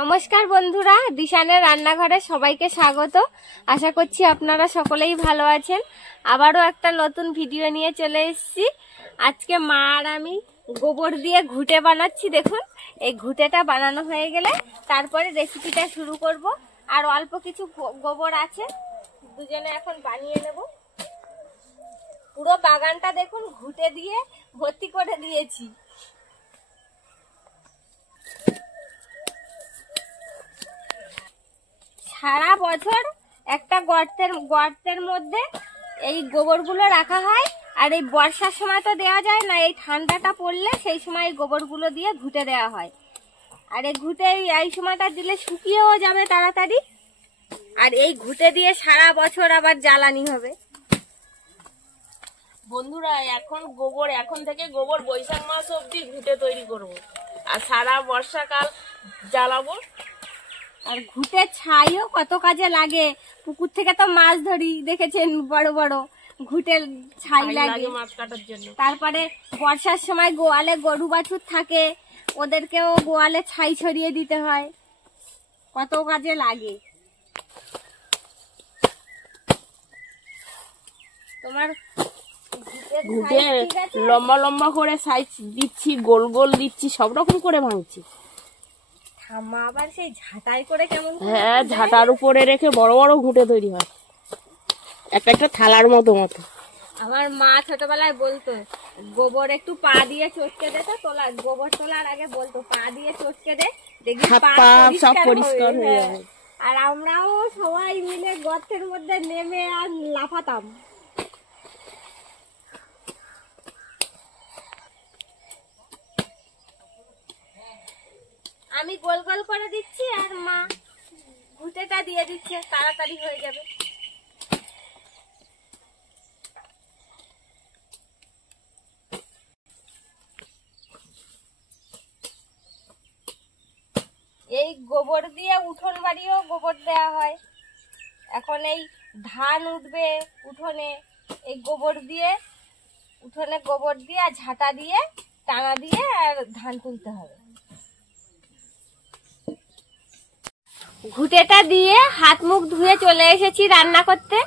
নমস্কার বন্ধুরা, দিশানের রান্নাঘরে সবাইকে স্বাগত। আশা করছি আপনারা সকলেই ভালো আছেন। আবারও একটা নতুন ভিডিও নিয়ে চলে এসেছি। আজকে মা আর আমি গোবর দিয়ে ঘুটে বানাচ্ছি। দেখুন, এই ঘুটেটা বানানো হয়ে গেলে তারপরে রেসিপিটা শুরু করব। আর অল্প কিছু গোবর আছে, দুজনে এখন বানিয়ে নেব। পুরো বাগানটা দেখুন ঘুটে দিয়ে ভর্তি করে দিয়েছি। সারা বছর একটা গর্তের মধ্যে এই গোবরগুলো রাখা হয়। আর এই বর্ষার সময় তো দেওয়া যায় না, এই ঠান্ডাটা পড়লে সেই সময় এই গোবরগুলো দিয়ে ঘুটে দেওয়া হয়। আর এই ঘুটে এই সময়টা দিলে শুকিয়েও যাবে তাড়াতাড়ি। আর এই ঘুটে দিয়ে সারা বছর আবার জ্বালানি হবে। বন্ধুরা, এখন থেকে গোবর বৈশাখ মাস অবধি ঘুটে তৈরি করব, আর সারা বর্ষাকাল জ্বালাবো। আর ঘুটে ছাইও কত কাজে লাগে। পুকুর থেকে তো মাছ ধরি, দেখেছেন, বড় বড় ঘুটে ছাই লাগে মাছ কাটার জন্য। তারপরে বর্ষার সময় গোয়ালে গরু বাছুর থাকে, ওদেরকেও গোয়ালে ছাই ছড়িয়ে দিতে হয়, কত কাজে লাগে। তোমার ঘুটে লম্বা লম্বা করে সাইজ দিচ্ছি, গোল গোল দিচ্ছি, সব রকম করে ভাঙছি। ঠাম্মা আবার সেই ঝাঁটাই করে কেমন? হ্যাঁ, ঝাঁটার উপরে রেখে বড় বড় ঘুটে তৈরি হয়, একটা থালার মতো। আমার মা ছোটবেলায় বলতো, গোবর একটু পা দিয়ে চটকে দে, তো গোবর তোলার আগে বলতো পা দিয়ে চটকে দে, দেখবি পা সব পরিষ্কার হয়ে যাবে। আর আমরাও সবাই মিলে গর্তের মধ্যে নেমে আর লাফাতাম। আমি গোল গোল করে দিচ্ছি আর মা ঘুটেটা দিয়ে দিচ্ছে, তাড়াতাড়ি হয়ে যাবে। এই গোবর দিয়ে উঠোন বাড়িও গোবর দেয়া হয়। এখন এই ধান উঠবে উঠোনে, এই গোবর দিয়ে উঠোনে গোবর দিয়ে আর ঝাঁটা দিয়ে টানা দিয়ে আর ধান তুলতে হবে। ঘুটেটা দিয়ে হাত মুখ ধুয়ে চলে এসেছি রান্না করতে।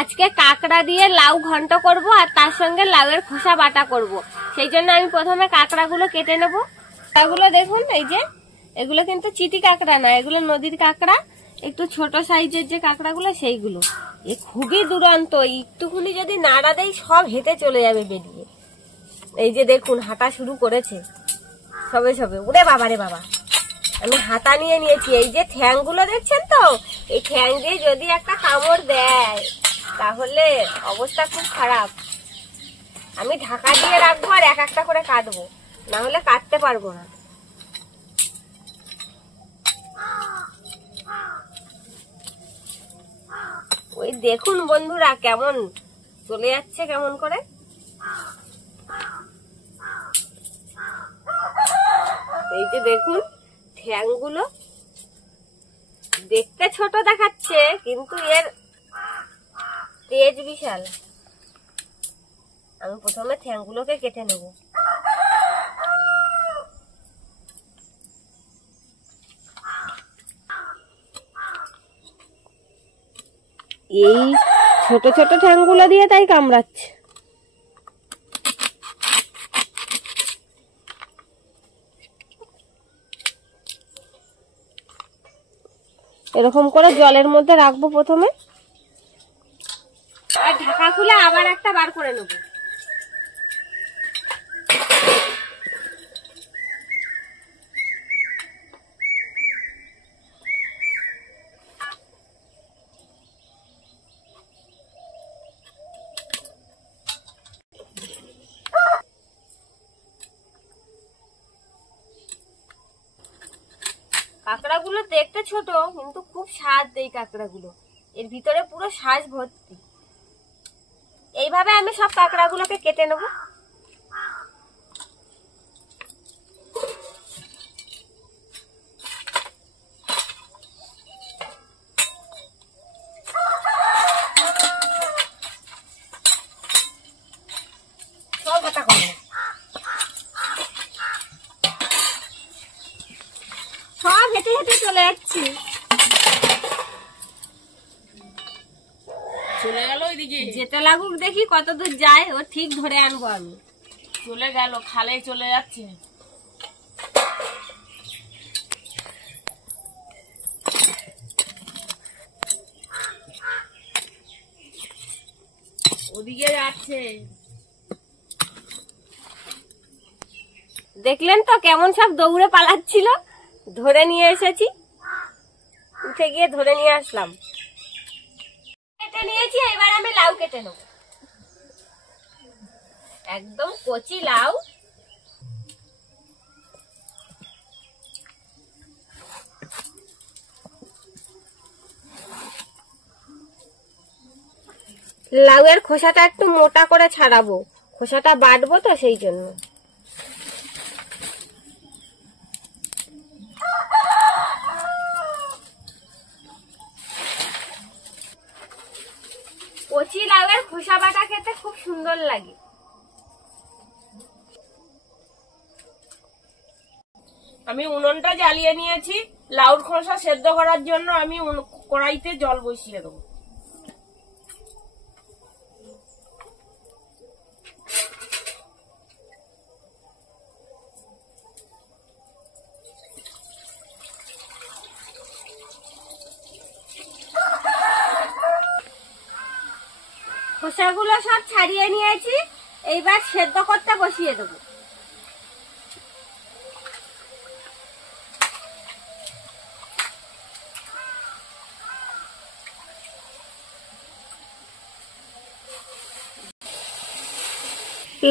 আজকে কাঁকড়া দিয়ে লাউ ঘন্ট করব, আর তার সঙ্গে লাউয়ের খোসা বাটা করব। সেই জন্য আমি প্রথমে কাঁকড়াগুলো কেটে নেব। কাঁকড়াগুলো দেখুন, এই যে এগুলো কিন্তু চিটি কাঁকড়া না, এগুলো নদীর কাঁকড়া, একটু ছোট সাইজের যে কাঁকড়াগুলো সেইগুলো। এ খুবই দুরন্ত, একটুখানি যদি নাড়া দেই সব হেঁটে চলে যাবে বেরিয়ে। এই যে দেখুন হাঁটা শুরু করেছে সবে সবে। ওরে বাবা রে বাবা, আমি হাতা নিয়ে নিয়েছি। এই যে ঠ্যাংগুলো দেখছেন তো, এই ঠ্যাং দিয়ে যদি একটা কামড় দেয় তাহলে অবস্থা খুব খারাপ। আমি ঢাকা দিয়ে রাখবো আর এক একটা করে কাটবো, না হলে কাটতে পারবো না। ওই দেখুন বন্ধুরা কেমন চলে যাচ্ছে, কেমন করে। এই যে দেখুন ঠ্যাংগুলো দেখতে ছোট দেখাচ্ছে, কিন্তু এর তেজ বিশাল। আমি প্রথমে ঠ্যাংগুলোকে কেটে নেব। এই ছোট ছোট ঠ্যাংগুলো দিয়ে তাই কামড়াচ্ছে। এরকম করে জলের মধ্যে রাখবো প্রথমে, আর ঢাকা খুলে আবার একটা বার করে নেব। কাঁকড়াগুলো দেখতে ছোট, কিন্তু খুব স্বাদ এই কাঁকড়াগুলো। এর ভিতরে পুরো শাঁস ভর্তি। এইভাবে আমি সব কাঁকড়াগুলোকে কেটে নেব। সব কাটা করবো, সব হেঁটে হেঁটে চলে দেখছি। চলে গেল ওইদিকে, যেতে লাগুক দেখি কত দূর যায়, ও ঠিক ধরে আনবো আমি। চলে গেল, খালে চলে যাচ্ছে। ওদিকে যাচ্ছে। দেখলেন তো কেমন সব দৌড়ে পালাচ্ছিল, ধরে নিয়ে এসেছি, উঠে গিয়ে ধরে নিয়ে আসলাম। কেটে নিয়েছি, এবার আমি লাউ কেটে নেব। একদম কচি লাউ। লাউয়ের খোসাটা একটু মোটা করে ছাড়াবো, খোসাটা বাটবো তো সেই জন্য। কচি লাউয়ের খোসা বাটা খেতে খুব সুন্দর লাগে। আমি উনুনটা জ্বালিয়ে নিয়েছি। লাউর খোসা সেদ্ধ করার জন্য আমি কড়াইতে জল বসিয়ে দেবো। খোসাগুলো সব ছাড়িয়ে নিয়েছি, এইবার সেদ্ধ করতে বসিয়ে দেবো।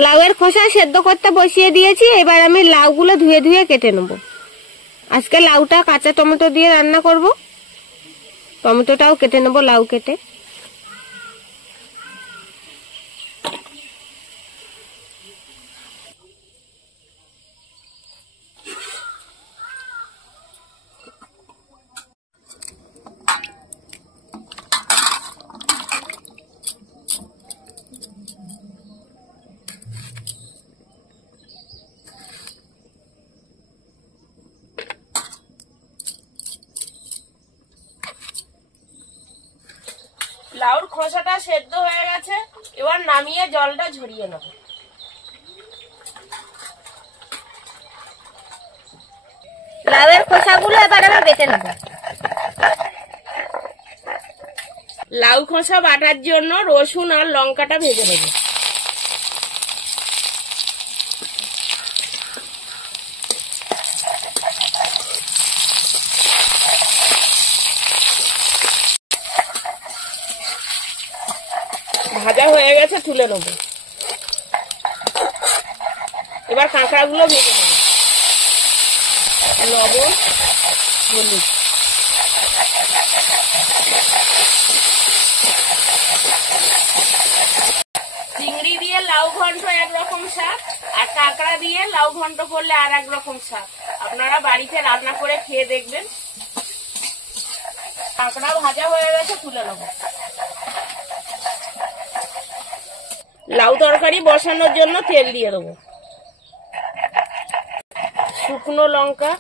লাউয়ের খোসা সেদ্ধ করতে বসিয়ে দিয়েছি, এবার আমি লাউগুলো ধুয়ে ধুয়ে কেটে নেব। আজকে লাউটা কাঁচা টমেটো দিয়ে রান্না করব, টমেটোটাও কেটে নেব লাউ কেটে। লাউর খোসাটা সেদ্ধ হয়ে গেছে, এবার নামিয়ে জলটা ঝরিয়ে নেব। লাউয়ের খোসাগুলো এবার আমি বেটে নেব। লাউ খোসা বাটার জন্য রসুন আর লঙ্কাটা ভেজে নেব। ভাজা হয়ে গেছে, তুলে নেব। এবার কাঁকড়াগুলো ভেজে নেব। লবণ, হলুদ, চিংড়ি দিয়ে লাউ ঘন্ট একরকম স্বাদ, আর কাঁকড়া দিয়ে লাউ ঘন্ট করলে আর একরকম স্বাদ। আপনারা বাড়িতে রান্না করে খেয়ে দেখবেন। কাঁকড়া ভাজা হয়ে গেছে, তুলে নেব। লাউ তরকারি বসানোর জন্য তেল দিয়ে দেবো। শুকনো লঙ্কা,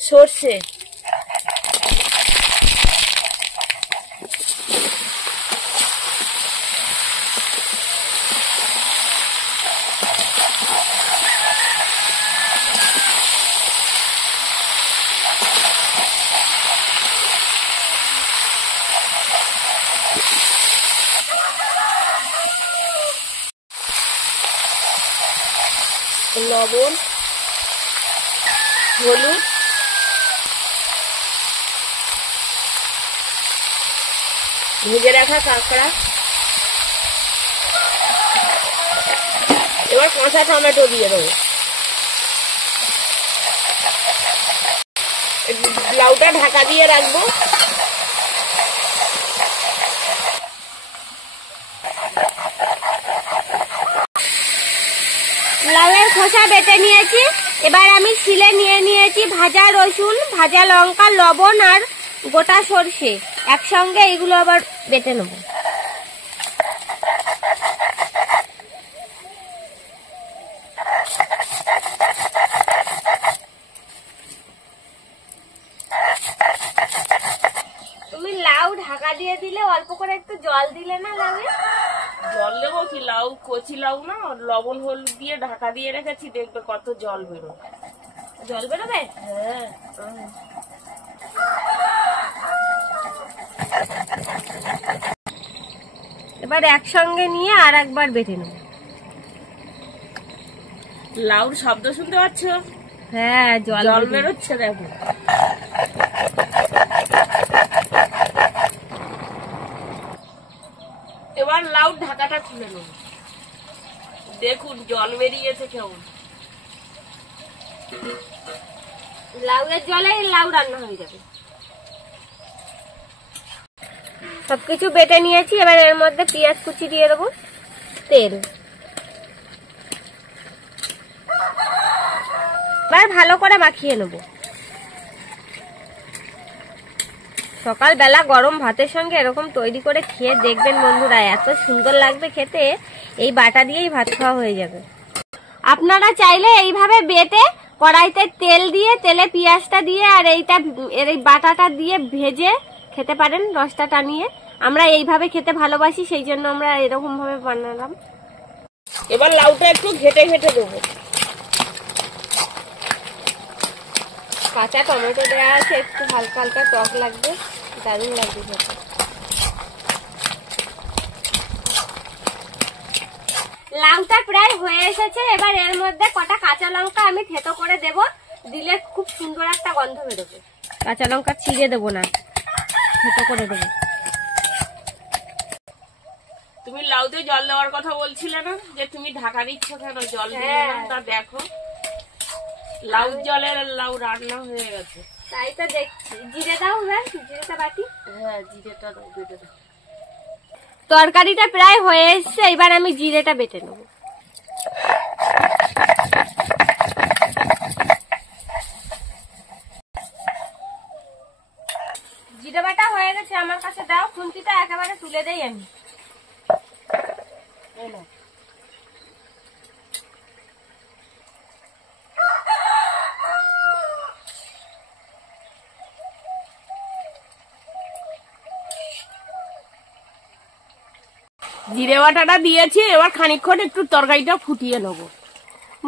সর্ষে, লবণ, হলুদ, ভেজে রাখা কাঁকড়া। এবার কাঁচা টমেটো দিয়ে দেবো। লাউটা ঢাকা দিয়ে রাখবো। লাউয়ের খোসা বেটে নিয়েছি, এবার আমি ছিলে নিয়ে নিয়েছি ভাজা রসুন, ভাজা লঙ্কা, লবণ আর গোটা সরষে একসঙ্গে, এগুলো আবার বেটে নেব। জল দিলে না লাউয়ে? জল দেবো কি, লাউ কচি লাউ না, লবণ হলুদ দিয়ে ঢাকা দিয়ে রেখেছি, দেখবে কত জল বেরো। জল বেরোবে? হ্যাঁ। এবার একসঙ্গে নিয়ে আর একবার বেটে নেব। লাউর শব্দ শুনতে পাচ্ছ? হ্যাঁ, জল বেরোচ্ছে দেখো। এবার লাউ ঢাকাটা খুলে নেব, দেখুন জল বেরিয়েছে কেমন। লাউয়ের জলে লাউ রান্না হয়ে যাবে। সবকিছু বেটে নিয়েছি, এবার এর মধ্যে পেঁয়াজ কুচি দিয়ে দেবো, তেল, এবার ভালো করে মাখিয়ে নেব। সকালবেলা গরম ভাতের সঙ্গে এরকম তৈরি করে খেয়ে দেখবেন বন্ধুরা, এত সুন্দর লাগবে খেতে। এই বাটা দিয়েই ভাত খাওয়া হয়ে যাবে। আপনারা চাইলে এইভাবে বেটে কড়াইতে তেল দিয়ে, তেলে পেঁয়াজটা দিয়ে আর এই বাটাটা দিয়ে ভেজে খেতে পারেন, রসটা টানিয়ে। আমরা এইভাবে খেতে ভালোবাসি, সেই জন্য আমরা এরকম ভাবে বানালাম। এবার লাউটা একটু ঘেটে ঘেটে দেবো। কাঁচা টমেটো দেওয়া আছে, একটু হালকা হালকা টক লাগবে, দারুণ লাগবে খেতে। লাউটা প্রায় হয়ে এসেছে, এবার এর মধ্যে কটা কাঁচা লঙ্কা আমি থেতো করে দেব, দিলে খুব সুন্দর একটা গন্ধ বেরোবে। কাঁচা লঙ্কা চিড়ে দেবো না, থেতো করে দেবো। তুমি লাউতে জল দেওয়ার কথা বলছিলে না, যে তুমি ঢাকা দিচ্ছ কেন, জল দিলে না? তা দেখো লাউ জলের লাউ রান্না হয়ে গেছে। তাই তো দেখছি। জিরে দাও, এবার জিরেটা বাটি। হ্যাঁ, জিরেটা দাও, বেটে দাও। তরকারিটা প্রায় হয়ে এসছে, এবার আমি জিরেটা বেটে নেব। জিরে বাটা হয়ে গেছে, আমার কাছে দাও, খুন্তিটা একেবারে তুলে দেই আমি। জিরে বাটাটা দিয়েছি, এবার খানিকক্ষণ একটু তরকারিটা ফুটিয়ে নেবো।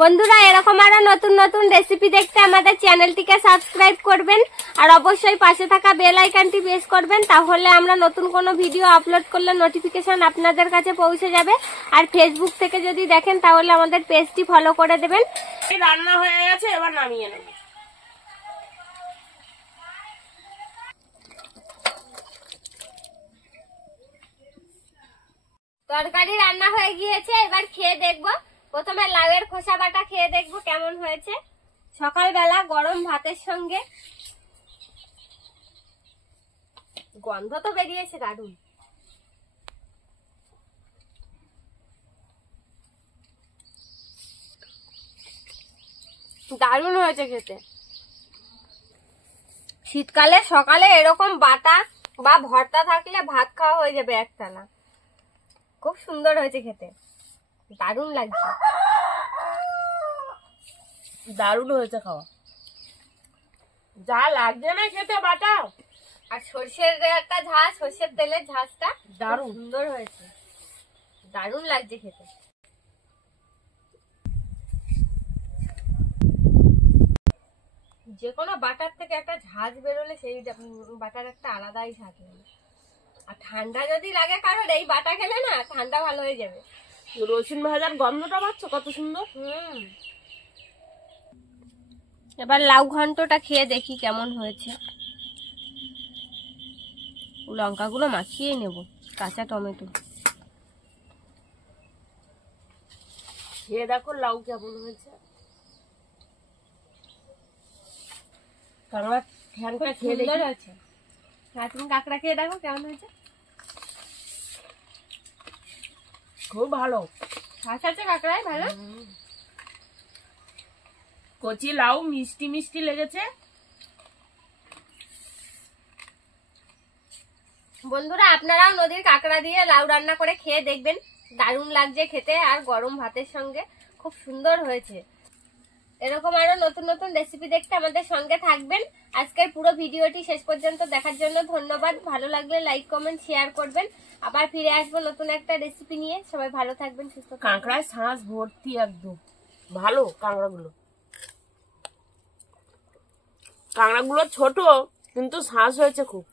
বন্ধুরা, এরকম আরো নতুন নতুন রেসিপি দেখতে আমাদের চ্যানেলটিকে সাবস্ক্রাইব করবেন আর অবশ্যই পাশে থাকা বেল আইকনটি প্রেস করবেন, তাহলে আমরা নতুন কোনো ভিডিও আপলোড করলে নোটিফিকেশন আপনাদের কাছে পৌঁছে যাবে। আর ফেসবুক থেকে যদি দেখেন তাহলে আমাদের পেজটি ফলো করে দেবেন। রান্না হয়ে গেছে, এবার নামিয়ে নেব। তরকারি রান্না হয়ে গিয়েছে, এবার খেয়ে দেখবো। প্রথমে লাউয়ের খোসা বাটা খেয়ে দেখবো কেমন হয়েছে। সকালবেলা গরম ভাতের সঙ্গে, গন্ধ তো বেরিয়েছে দারুণ। দারুণ হয়েছে খেতে। শীতকালে সকালে এরকম বাটা বা ভর্তা থাকলে ভাত খাওয়া হয়ে যাবে একটানা। খুব সুন্দর হয়েছে খেতে, দারুণ লাগছে। দারুণ হয়েছে খাওয়া, যা লাগছে না খেতে বাটা। আর সর্ষের একটা ঝাঁজ, সর্ষের তেলের ঝাঁজটা দারুণ সুন্দর হয়েছে, দারুণ লাগছে খেতে। যে কোনো বাটার থেকে একটা ঝাঁজ বেরোলে সেই বাটার একটা আলাদাই স্বাদ লাগে। আর ঠান্ডা যদি লাগে কারোর, এই বাটা খেলে না ঠান্ডা ভালো হয়ে যাবে। রসুন ভাজার গন্ধটা পাচ্ছ কত সুন্দর। এবার লাউ ঘন্টটা খেয়ে দেখি কেমন হয়েছে। লঙ্কাগুলো মাখিয়ে নেব, কাঁচা টমেটো। খেয়ে দেখো লাউ কেমন হয়েছে। কাঁকড়া ঠ্যাংটা খেয়ে দেখি। আছে। আর তুমি কাঁকড়া খেয়ে দেখো কেমন হয়েছে। খুব ভালো, শ্বাস আছে কাঁকড়ায় ভালো। কচি লাউ মিষ্টি মিষ্টি লেগেছে। বন্ধুরা, আপনারাও নদীর কাঁকড়া দিয়ে লাউ রান্না করে খেয়ে দেখবেন, দারুণ লাগছে খেতে। আর গরম ভাতের সঙ্গে খুব সুন্দর হয়েছে। এরকম আরো নতুন নতুন রেসিপি দেখতে আমাদের সঙ্গে থাকবেন। আজকের পুরো ভিডিওটি শেষ পর্যন্ত দেখার জন্য ধন্যবাদ। ভালো লাগলে লাইক কমেন্ট শেয়ার করবেন। আবার ফিরে আসবো নতুন একটা রেসিপি নিয়ে। সবাই ভালো থাকবেন, সুস্থ থাকবেন। কাঁকড়ায় শাঁস ভর্তি একদম ভালো। কাঁকড়াগুলো ছোট কিন্তু শাঁস হয়েছে খুব।